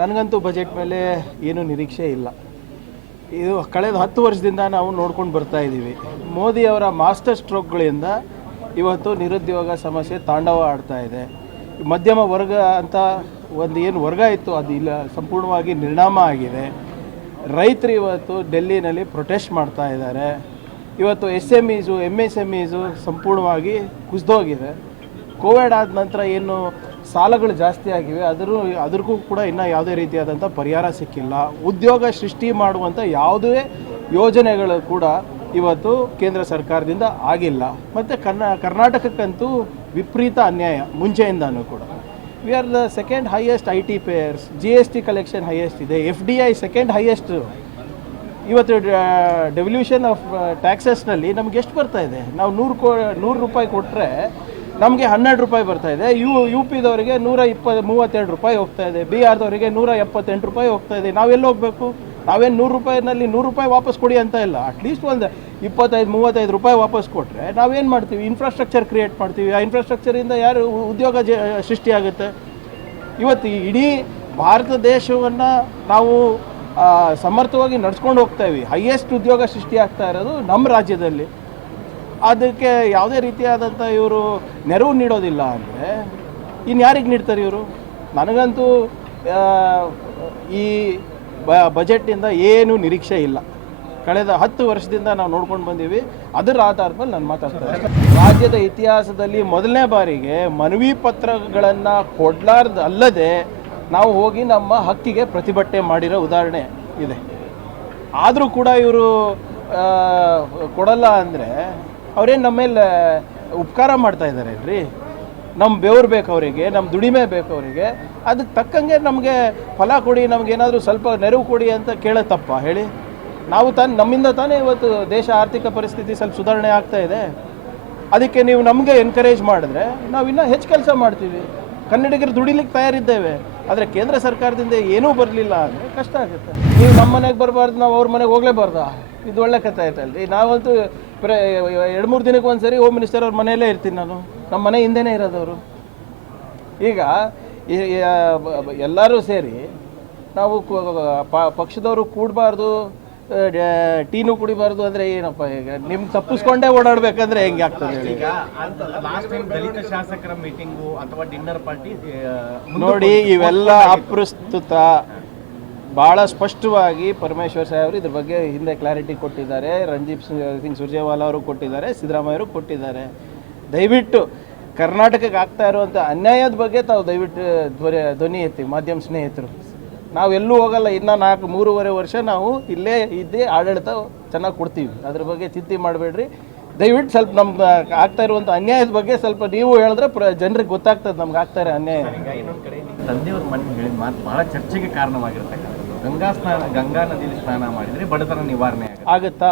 ನನಗಂತೂ ಬಜೆಟ್ ಮೇಲೆ ಏನೂ ನಿರೀಕ್ಷೆ ಇಲ್ಲ. ಇದು ಕಳೆದ ಹತ್ತು ವರ್ಷದಿಂದ ನಾವು ನೋಡ್ಕೊಂಡು ಬರ್ತಾ ಇದ್ದೀವಿ. ಮೋದಿಯವರ ಮಾಸ್ಟರ್ ಸ್ಟ್ರೋಕ್ಗಳಿಂದ ಇವತ್ತು ನಿರುದ್ಯೋಗ ಸಮಸ್ಯೆ ತಾಂಡವ ಆಡ್ತಾ ಇದೆ. ಮಧ್ಯಮ ವರ್ಗ ಅಂತ ಒಂದು ಏನು ವರ್ಗ ಇತ್ತು, ಅದು ಇಲ್ಲ, ಸಂಪೂರ್ಣವಾಗಿ ನಿರ್ಣಾಮ ಆಗಿದೆ. ರೈತರು ಇವತ್ತು ಡೆಲ್ಲಿನಲ್ಲಿ ಪ್ರೊಟೆಸ್ಟ್ ಮಾಡ್ತಾ ಇದ್ದಾರೆ. ಇವತ್ತು S M is M S M is ಸಂಪೂರ್ಣವಾಗಿ ಕುಸಿದೋಗಿದೆ. ಕೋವಿಡ್ ಆದ ನಂತರ ಏನು ಸಾಲಗಳು ಜಾಸ್ತಿ ಆಗಿವೆ ಅದರ ಅದ್ರಿಗೂ ಕೂಡ ಇನ್ನೂ ಯಾವುದೇ ರೀತಿಯಾದಂಥ ಪರಿಹಾರ ಸಿಕ್ಕಿಲ್ಲ. ಉದ್ಯೋಗ ಸೃಷ್ಟಿ ಮಾಡುವಂಥ ಯಾವುದೇ ಯೋಜನೆಗಳು ಕೂಡ ಇವತ್ತು ಕೇಂದ್ರ ಸರ್ಕಾರದಿಂದ ಆಗಿಲ್ಲ. ಮತ್ತು ಕರ್ನಾ, ಕರ್ನಾಟಕಕ್ಕಂತೂ ವಿಪರೀತ ಅನ್ಯಾಯ, ಮುಂಚೆಯಿಂದನೂ ಕೂಡ. We are the second highest I T payers G S T collection highest ಇದೆ. F D I second highest ಇವತ್ತು ಡೆವಲ್ಯೂಷನ್ ಆಫ್ ಟ್ಯಾಕ್ಸಸ್ನಲ್ಲಿ ನಮ್ಗೆ ಎಷ್ಟು ಬರ್ತಾ ಇದೆ? ನಾವು ನೂರು ಕೋ, ನೂರು ರೂಪಾಯಿ ಕೊಟ್ಟರೆ ನಮಗೆ ಹನ್ನೆರಡು ರೂಪಾಯಿ ಬರ್ತಾ ಇದೆ. ಯು ಯು ಪಿದವರಿಗೆ ನೂರ ಇಪ್ಪ ಮೂವತ್ತೆರಡು ರೂಪಾಯಿ ಹೋಗ್ತಾ ಇದೆ. ಬಿ ಆರ್ದವರಿಗೆ ನೂರ ಎಪ್ಪತ್ತೆಂಟು ರೂಪಾಯಿ ಹೋಗ್ತಾ ಇದೆ. ನಾವೆಲ್ಲಿ ಹೋಗಬೇಕು? ನಾವೇನು ನೂರು ರೂಪಾಯಿನಲ್ಲಿ ನೂರು ರೂಪಾಯಿ ವಾಪಸ್ ಕೊಡಿ ಅಂತ ಇಲ್ಲ. ಅಟ್ಲೀಸ್ಟ್ ಒಂದು ಇಪ್ಪತ್ತೈದು, ಮೂವತ್ತೈದು ರೂಪಾಯಿ ವಾಪಸ್ ಕೊಟ್ಟರೆ ನಾವೇನು ಮಾಡ್ತೀವಿ? ಇನ್ಫ್ರಾಸ್ಟ್ರಕ್ಚರ್ ಕ್ರಿಯೇಟ್ ಮಾಡ್ತೀವಿ. ಆ ಇನ್ಫ್ರಾಸ್ಟ್ರಕ್ಚರಿಂದ ಯಾರು ಉದ್ಯೋಗ ಜ, ಸೃಷ್ಟಿಯಾಗುತ್ತೆ? ಇವತ್ತು ಇಡೀ ಭಾರತ ದೇಶವನ್ನು ನಾವು ಸಮರ್ಥವಾಗಿ ನಡ್ಸ್ಕೊಂಡು ಹೋಗ್ತಾ ಇವಿ ಹೈಯೆಸ್ಟ್ ಉದ್ಯೋಗ ಸೃಷ್ಟಿಯಾಗ್ತಾ ಇರೋದು ನಮ್ಮ ರಾಜ್ಯದಲ್ಲಿ. ಅದಕ್ಕೆ ಯಾವುದೇ ರೀತಿಯಾದಂಥ ಇವರು ನೆರವು ನೀಡೋದಿಲ್ಲ ಅಂದರೆ ಇನ್ನು ಯಾರಿಗೆ ನೀಡ್ತಾರೆ ಇವರು? ನನಗಂತೂ ಈ ಬಜೆಟ್ನಿಂದ ಏನು ನಿರೀಕ್ಷೆ ಇಲ್ಲ. ಕಳೆದ ಹತ್ತು ವರ್ಷದಿಂದ ನಾವು ನೋಡ್ಕೊಂಡು ಬಂದೀವಿ. ಅದರ ಆಧಾರದ ಮೇಲೆ ನಾನು ಮಾತಾಡ್ತಾ ರಾಜ್ಯದ ಇತಿಹಾಸದಲ್ಲಿ ಮೊದಲನೇ ಬಾರಿಗೆ ಮನವಿ ಪತ್ರಗಳನ್ನು ಕೊಡ್ಲಾರ್ದು ಅಲ್ಲದೆ ನಾವು ಹೋಗಿ ನಮ್ಮ ಹಕ್ಕಿಗೆ ಪ್ರತಿಭಟನೆ ಮಾಡಿರೋ ಉದಾಹರಣೆ ಇದೆ. ಆದರೂ ಕೂಡ ಇವರು ಕೊಡಲ್ಲ ಅಂದರೆ ಅವ್ರೇನು ನಮ್ಮ ಮೇಲೆ ಉಪಕಾರ ಮಾಡ್ತಾ ಇದ್ದಾರೆ ರೀ ನಮ್ಮ ಬೆವರು ಬೇಕು ಅವರಿಗೆ ನಮ್ಮ ದುಡಿಮೆ ಬೇಕು ಅವರಿಗೆ. ಅದಕ್ಕೆ ತಕ್ಕಂಗೆ ನಮಗೆ ಫಲ ಕೊಡಿ ನಮಗೇನಾದರೂ ಸ್ವಲ್ಪ ನೆರವು ಕೊಡಿ ಅಂತ ಕೇಳೋ ತಪ್ಪ, ಹೇಳಿ? ನಾವು ತಾನು, ನಮ್ಮಿಂದ ತಾನೇ ಇವತ್ತು ದೇಶ ಆರ್ಥಿಕ ಪರಿಸ್ಥಿತಿ ಸ್ವಲ್ಪ ಸುಧಾರಣೆ ಆಗ್ತಾ ಇದೆ. ಅದಕ್ಕೆ ನೀವು ನಮಗೆ ಎನ್ಕರೇಜ್ ಮಾಡಿದ್ರೆ ನಾವು ಇನ್ನೂ ಹೆಚ್ಚು ಕೆಲಸ ಮಾಡ್ತೀವಿ. ಕನ್ನಡಿಗರು ದುಡಿಲಿಕ್ಕೆ ತಯಾರಿದ್ದೇವೆ. ಆದರೆ ಕೇಂದ್ರ ಸರ್ಕಾರದಿಂದ ಏನೂ ಬರಲಿಲ್ಲ ಅಂದರೆ ಕಷ್ಟ ಆಗುತ್ತೆ. ನೀವು ನಮ್ಮ ಮನೆಗೆ ಬರಬಾರ್ದು, ನಾವು ಅವ್ರ ಮನೆಗೆ ಹೋಗಲೇಬಾರ್ದಾ. ಇದು ಒಳ್ಳೆ ಕಥೆ ಆಯ್ತಲ್ರಿ? ನಾವಂತೂ ಪ್ರ ಎರಡು ಮೂರು ದಿನಕ್ಕೆ ಒಂದು ಸರಿ ಹೋಮ್ ಮಿನಿಸ್ಟರ್ ಅವ್ರ ಮನೆಯಲ್ಲೇ ಇರ್ತೀನಿ ನಾನು. ನಮ್ಮ ಮನೆ ಹಿಂದೆನೇ ಇರೋದವರು. ಈಗ ಎಲ್ಲರೂ ಸೇರಿ ನಾವು ಪಕ್ಷದವರು ಕೂಡಬಾರ್ದು ಟೀನು ಕುಡಿಬಾರ್ದು ಅಂದರೆ ಏನಪ್ಪ ಈಗ? ನಿಮ್ ತಪ್ಪಿಸ್ಕೊಂಡೇ ಓಡಾಡ್ಬೇಕಂದ್ರೆ ಹೆಂಗೆ ಆಗ್ತದೆ ದಲಿತ ಶಾಸಕರ ಮೀಟಿಂಗು ಅಥವಾ ಡಿನ್ನರ್ ಪಾರ್ಟಿ ನೋಡಿ ಇವೆಲ್ಲ ಅಪ್ರಸ್ತುತ. ಭಾಳ ಸ್ಪಷ್ಟವಾಗಿ ಪರಮೇಶ್ವರ್ ಸಾಹೇಬರು ಇದ್ರ ಬಗ್ಗೆ ಹಿಂದೆ ಕ್ಲಾರಿಟಿ ಕೊಟ್ಟಿದ್ದಾರೆ. ರಣದೀಪ್ ಸಿಂಗ್ ಸುರ್ಜೇವಾಲ ಅವರು ಕೊಟ್ಟಿದ್ದಾರೆ. ಸಿದ್ದರಾಮಯ್ಯವರು ಕೊಟ್ಟಿದ್ದಾರೆ. ದಯವಿಟ್ಟು ಕರ್ನಾಟಕಕ್ಕೆ ಆಗ್ತಾ ಇರುವಂಥ ಅನ್ಯಾಯದ ಬಗ್ಗೆ ತಾವು ದಯವಿಟ್ಟು ಧ್ವನಿ ಧ್ವನಿ ಎತ್ತಿ, ಮಾಧ್ಯಮ ಸ್ನೇಹಿತರು. ನಾವು ಎಲ್ಲೂ ಹೋಗಲ್ಲ. ಇನ್ನೂ ನಾಲ್ಕು, ಮೂರುವರೆ ವರ್ಷ ನಾವು ಇಲ್ಲೇ ಇದ್ದೇ ಆಡಳಿತ ಚೆನ್ನಾಗಿ ಕೊಡ್ತೀವಿ. ಅದ್ರ ಬಗ್ಗೆ ಚಿಂತೆ ಮಾಡಬೇಡ್ರಿ. ದಯವಿಟ್ಟು ಸ್ವಲ್ಪ ನಮ್ಗೆ ಆಗ್ತಾ ಇರುವಂಥ ಅನ್ಯಾಯದ ಬಗ್ಗೆ ಸ್ವಲ್ಪ ನೀವು ಹೇಳಿದ್ರೆ ಪ್ರ, ಜನರಿಗೆ ಗೊತ್ತಾಗ್ತದೆ ನಮ್ಗೆ ಆಗ್ತಾ ಅನ್ಯಾಯ. ತಂದೆಯವ್ರ ಮನೆ ಹೇಳಿದ ಮಾತು ಭಾಳ ಚರ್ಚೆಗೆ ಕಾರಣವಾಗಿರ್ತಕ್ಕಂಥದ್ದು. ಗಂಗಾ ಸ್ನಾನ ಗಂಗಾ ನದಿಯಲ್ಲಿ ಸ್ನಾನ ಮಾಡಿದ್ರೆ ಬಡತನ ನಿವಾರಣೆ ಆಗುತ್ತಾ.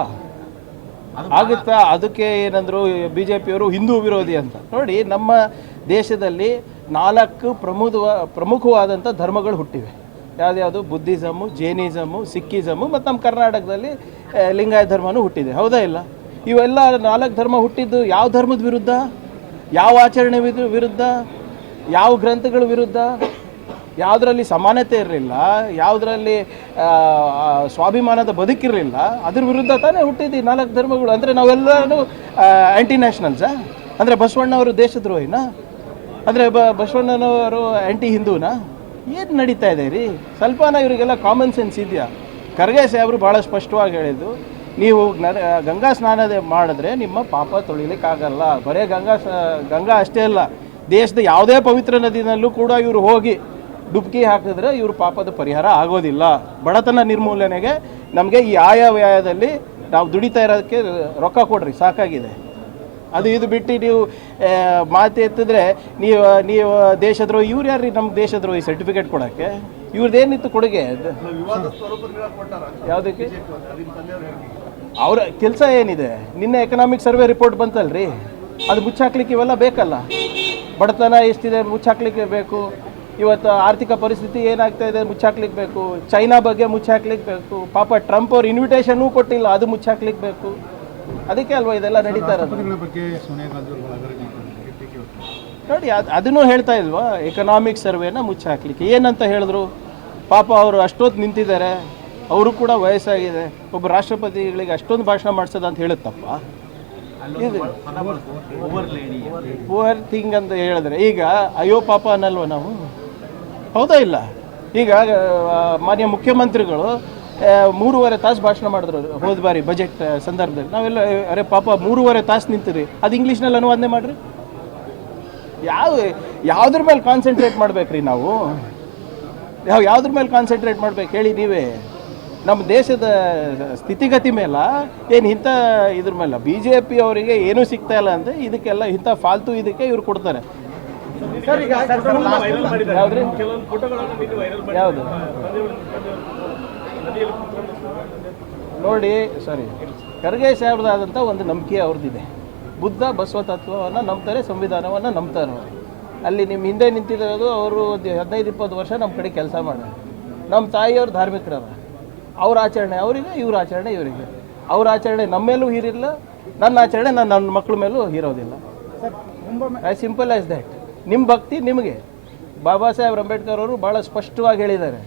ಆಗುತ್ತಾ? ಅದಕ್ಕೆ ಏನಂದ್ರು ಬಿ ಜೆ ಪಿಯವರು ಹಿಂದೂ ವಿರೋಧಿ ಅಂತ. ನೋಡಿ ನಮ್ಮ ದೇಶದಲ್ಲಿ ನಾಲ್ಕು ಪ್ರಮುಖ ಪ್ರಮುಖವಾದಂಥ ಧರ್ಮಗಳು ಹುಟ್ಟಿವೆ. ಯಾವ್ದ್ಯಾವುದು? ಬುದ್ಧಿಸಮು ಜೈನಿಸಮು ಸಿಕ್ಕಿಸಮು ಮತ್ತು ನಮ್ಮ ಕರ್ನಾಟಕದಲ್ಲಿ ಲಿಂಗಾಯತ ಧರ್ಮನೂ ಹುಟ್ಟಿದೆ. ಹೌದಾ ಇಲ್ಲ? ಇವೆಲ್ಲ ನಾಲ್ಕು ಧರ್ಮ ಹುಟ್ಟಿದ್ದು ಯಾವ ಧರ್ಮದ ವಿರುದ್ಧ? ಯಾವ ಆಚರಣೆ ವಿರುದ್ಧ? ಯಾವ ಗ್ರಂಥಗಳ ವಿರುದ್ಧ? ಯಾವುದರಲ್ಲಿ ಸಮಾನತೆ ಇರಲಿಲ್ಲ, ಯಾವುದರಲ್ಲಿ ಸ್ವಾಭಿಮಾನದ ಬದುಕಿರಲಿಲ್ಲ, ಅದ್ರ ವಿರುದ್ಧ ತಾನೇ ಹುಟ್ಟಿದ್ದು ನಾಲ್ಕು ಧರ್ಮಗಳು. ಅಂದರೆ ನಾವೆಲ್ಲರೂ ಆ್ಯಂಟಿ ನ್ಯಾಷನಲ್ಸಾ ಅಂದರೆ ಬಸವಣ್ಣವರು ದೇಶದ್ರೋಹಿನಾ? ಅಂದರೆ ಬ, ಬಸವಣ್ಣನವರು ಆ್ಯಂಟಿ ಹಿಂದೂನಾ ಏನು ನಡೀತಾ ಇದೆ ರೀ? ಸ್ವಲ್ಪನ ಇವರಿಗೆಲ್ಲ ಕಾಮನ್ ಸೆನ್ಸ್ ಇದೆಯಾ? ಖರ್ಗೆ ಸಾಹೇಬರು ಭಾಳ ಸ್ಪಷ್ಟವಾಗಿ ಹೇಳಿದ್ದು, ನೀವು ಗಂಗಾ ಸ್ನಾನ ಮಾಡಿದ್ರೆ ನಿಮ್ಮ ಪಾಪ ತೊಳಿಲಿಕ್ಕಾಗಲ್ಲ. ಬರೇ ಗಂಗಾ ಗಂಗಾ ಅಷ್ಟೇ ಅಲ್ಲ, ದೇಶದ ಯಾವುದೇ ಪವಿತ್ರ ನದಿನಲ್ಲೂ ಕೂಡ ಇವರು ಹೋಗಿ ಡುಬ್ಕಿ ಹಾಕಿದ್ರೆ ಇವ್ರ ಪಾಪದ ಪರಿಹಾರ ಆಗೋದಿಲ್ಲ. ಬಡತನ ನಿರ್ಮೂಲನೆಗೆ ನಮಗೆ ಈ ಆಯವ್ಯಯದಲ್ಲಿ ನಾವು ದುಡಿತಾ ಇರೋದಕ್ಕೆ ರೊಕ್ಕ ಕೊಡ್ರಿ, ಸಾಕಾಗಿದೆ. ಅದು ಇದು ಬಿಟ್ಟು ನೀವು ಮಾತು ಎತ್ತಿದ್ರೆ ನೀವು ನೀವು ದೇಶದ್ರೋಹಿ, ಇವ್ರು ಯಾರು ನಮ್ಮ ದೇಶದ್ರೋಹಿ ಸರ್ಟಿಫಿಕೇಟ್ ಕೊಡೋಕ್ಕೆ? ಇವ್ರದ್ದೇನಿತ್ತು ಕೊಡುಗೆ? ಯಾವುದಕ್ಕೆ? ಅವರ ಕೆಲಸ ಏನಿದೆ? ನಿನ್ನೆ ಎಕನಾಮಿಕ್ ಸರ್ವೆ ರಿಪೋರ್ಟ್ ಬಂತಲ್ರಿ? ಅದು ಮುಚ್ಚಾಕ್ಲಿಕ್ಕೆ ಇವೆಲ್ಲ ಬೇಕಲ್ಲ? ಬಡತನ ಎಷ್ಟಿದೆ, ಮುಚ್ಚಾಕ್ಲಿಕ್ಕೆ ಬೇಕು? ಇವತ್ತು ಆರ್ಥಿಕ ಪರಿಸ್ಥಿತಿ ಏನಾಗ್ತಾ ಇದೆ ಮುಚ್ಚಾಕ್ಲಿಕ್ಕೆ ಬೇಕು ಚೈನಾ ಬಗ್ಗೆ ಮುಚ್ಚಾಕ್ಲಿಕ್ಕೆ ಬೇಕು ಪಾಪ ಟ್ರಂಪ್ ಅವ್ರು ಇನ್ವಿಟೇಷನ್ನೂ ಕೊಟ್ಟಿಲ್ಲ ಅದು ಮುಚ್ಚಾಕ್ಲಿಕ್ಕೆ ಬೇಕು ಅದಕ್ಕೆ ಅಲ್ವಾ ಇದೆಲ್ಲ ನಡೀತಾ ಇರೋದು? ನೋಡಿ ಅದು ಅದನ್ನು ಹೇಳ್ತಾ ಇಲ್ವಾ? ಎಕನಾಮಿಕ್ ಸರ್ವೇನ ಮುಚ್ಚಾಕ್ಲಿಕ್ಕೆ. ಏನಂತ ಹೇಳಿದ್ರು? ಪಾಪ ಅವರು ಅಷ್ಟೊತ್ತು ನಿಂತಿದ್ದಾರೆ. ಅವರು ಕೂಡ ವಯಸ್ಸಾಗಿದೆ. ಒಬ್ಬ ರಾಷ್ಟ್ರಪತಿಗಳಿಗೆ ಅಷ್ಟೊಂದು ಭಾಷಣ ಮಾಡಿಸದ ಅಂತ ಹೇಳುತ್ತಪ್ಪ. ಓವರ್ ಥಿಂಗ್ ಅಂತ ಹೇಳಿದ್ರೆ. ಈಗ ಅಯ್ಯೋ ಪಾಪ ಅನ್ನಲ್ವ ನಾವು? ಹೌದಾ ಇಲ್ಲ? ಈಗ ಮಾನ್ಯ ಮುಖ್ಯಮಂತ್ರಿಗಳು ಮೂರುವರೆ ತಾಸು ಭಾಷಣ ಮಾಡಿದ್ರು ಹೋದ ಬಾರಿ ಬಜೆಟ್ ಸಂದರ್ಭದಲ್ಲಿ. ನಾವೆಲ್ಲ ಅರೆ ಪಾಪ ಮೂರುವರೆ ತಾಸು ನಿಂತಿರಿ. ಅದು ಇಂಗ್ಲೀಷ್ನಲ್ಲಿ ಅನುವಾದನೆ ಮಾಡ್ರಿ? ಯಾವ, ಯಾವ್ದ್ರ ಮೇಲೆ ಕಾನ್ಸಂಟ್ರೇಟ್ ಮಾಡ್ಬೇಕ್ರಿ ನಾವು? ಯಾವ, ಯಾವ್ದ್ರ ಮೇಲೆ ಕಾನ್ಸಂಟ್ರೇಟ್ ಮಾಡ್ಬೇಕು ಹೇಳಿ ನೀವೇ? ನಮ್ಮ ದೇಶದ ಸ್ಥಿತಿಗತಿ ಮೇಲೆ ಏನು ಇಂಥ ಇದ್ರ ಮೇಲೆ? ಬಿ ಜೆ ಪಿ ಅವರಿಗೆ ಏನೂ ಸಿಗ್ತಾ ಇಲ್ಲ ಅಂದರೆ ಇದಕ್ಕೆಲ್ಲ ಇಂಥ ಫಾಲ್ತು ಇದಕ್ಕೆ ಇವ್ರು ಕೊಡ್ತಾರೆ. ಯಾವುದು? ನೋಡಿ ಸಾರಿ ಖರ್ಗೆ ಸಾಹೇಬ್ರದಾದಂಥ ಒಂದು ನಂಬಿಕೆ ಅವ್ರದ್ದಿದೆ. ಬುದ್ಧ ಬಸವ ತತ್ವವನ್ನು ನಂಬ್ತಾರೆ ಸಂವಿಧಾನವನ್ನು ನಂಬ್ತಾರೆ ಅವರು. ಅಲ್ಲಿ ನಿಮ್ಮ ಹಿಂದೆ ನಿಂತಿರೋದು ಅವರು ಒಂದು ಹದಿನೈದು ಇಪ್ಪತ್ತು ವರ್ಷ ನಮ್ಮ ಕಡೆ ಕೆಲಸ ಮಾಡೋರು. ನಮ್ಮ ತಾಯಿಯವ್ರು ಧಾರ್ಮಿಕರಲ್ಲ ಅವ್ರ ಆಚರಣೆ ಅವರಿಗೆ ಇವ್ರ ಆಚರಣೆ ಇವರಿಗೆ. ಅವ್ರ ಆಚರಣೆ ನಮ್ಮ ಮೇಲೂ ಹೀರಿಲ್ಲ ನನ್ನ ಆಚರಣೆ ನಾನು ನನ್ನ ಮಕ್ಕಳ ಮೇಲೂ ಹೀರೋದಿಲ್ಲ. ಆಸ್ ಸಿಂಪಲ್ ಆಸ್ ದ್ಯಾಟ್ ನಿಮ್ಮ ಭಕ್ತಿ ನಿಮಗೆ. ಬಾಬಾ ಸಾಹೇಬ್ ಅಂಬೇಡ್ಕರ್ ಅವರು ಭಾಳ ಸ್ಪಷ್ಟವಾಗಿ ಹೇಳಿದ್ದಾರೆ.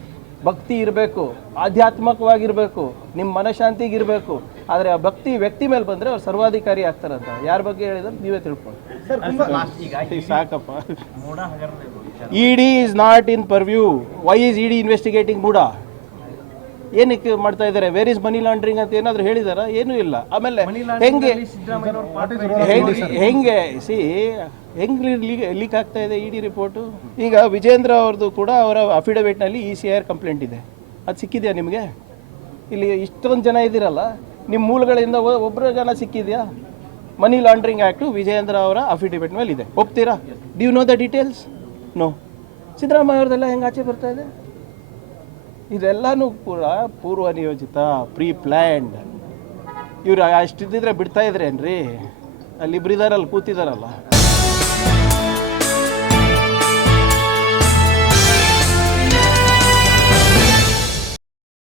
ಭಕ್ತಿ ಇರಬೇಕು ಆಧ್ಯಾತ್ಮಕವಾಗಿರಬೇಕು ನಿಮ್ಮ ಮನಃಶಾಂತಿಗೆ ಇರಬೇಕು ಆದರೆ ಆ ಭಕ್ತಿ ವ್ಯಕ್ತಿ ಮೇಲೆ ಬಂದರೆ ಅವ್ರು ಸರ್ವಾಧಿಕಾರಿ ಆಗ್ತಾರಂತ ಯಾರ ಬಗ್ಗೆ ಹೇಳಿದ್ರೆ ನೀವೇ ತಿಳ್ಕೊಳ್ಳಿ. ಈಗ ಸಾಕಪ್ಪ. ED is not in purview. Why is ED investigating MUDA ಏನಕ್ಕೆ ಮಾಡ್ತಾ ಇದ್ದಾರೆ? ವೇರ್ ಇಸ್ ಮನಿ ಲಾಂಡ್ರಿಂಗ್ ಅಂತ ಏನಾದರೂ ಹೇಳಿದಾರ? ಏನೂ ಇಲ್ಲ. ಆಮೇಲೆ ಹೆಂಗೆ ಹೆಂಗೆ ಸಿ ಹೆಂಗೆ ಲೀಕ್ ಆಗ್ತಾ ಇದೆ ಇ ಡಿ ರಿಪೋರ್ಟು ಈಗ ವಿಜೇಂದ್ರ ಅವ್ರದ್ದು ಕೂಡ ಅವರ ಅಫಿಡವಿಟ್ನಲ್ಲಿ ಇ ಸಿ ಆರ್ ಕಂಪ್ಲೇಂಟ್ ಇದೆ. ಅದು ಸಿಕ್ಕಿದೆಯಾ ನಿಮಗೆ? ಇಲ್ಲಿ ಇಷ್ಟೊಂದು ಜನ ಇದ್ದೀರಲ್ಲ ನಿಮ್ಮ ಮೂಲಗಳಿಂದ ಒಬ್ಬರ ಜನ ಸಿಕ್ಕಿದೆಯಾ? ಮನಿ ಲಾಂಡ್ರಿಂಗ್ ಆ್ಯಕ್ಟು ವಿಜೇಂದ್ರ ಅವರ ಅಫಿಡವಿಟ್ ಮೇಲೆ ಇದೆ ಒಪ್ತೀರಾ d'you know the details no Siddaramaiah ಅವ್ರದ್ದೆಲ್ಲ ಹೆಂಗೆ ಆಚೆ ಬರ್ತಾ ಇದೆ? ಇದೆಲ್ಲನೂ ಕೂಡ ಪೂರ್ವ ನಿಯೋಜಿತ ಪ್ರೀ ಪ್ಲ್ಯಾಂಡ್ ಇವ್ರು ಅಷ್ಟಿದ್ದಿದ್ರೆ ಬಿಡ್ತಾ ಇದ್ರೇನ್ರಿ? ಅಲ್ಲಿ ಇದಾರಲ್ಲ ಕೂತಿದಾರಲ್ಲ.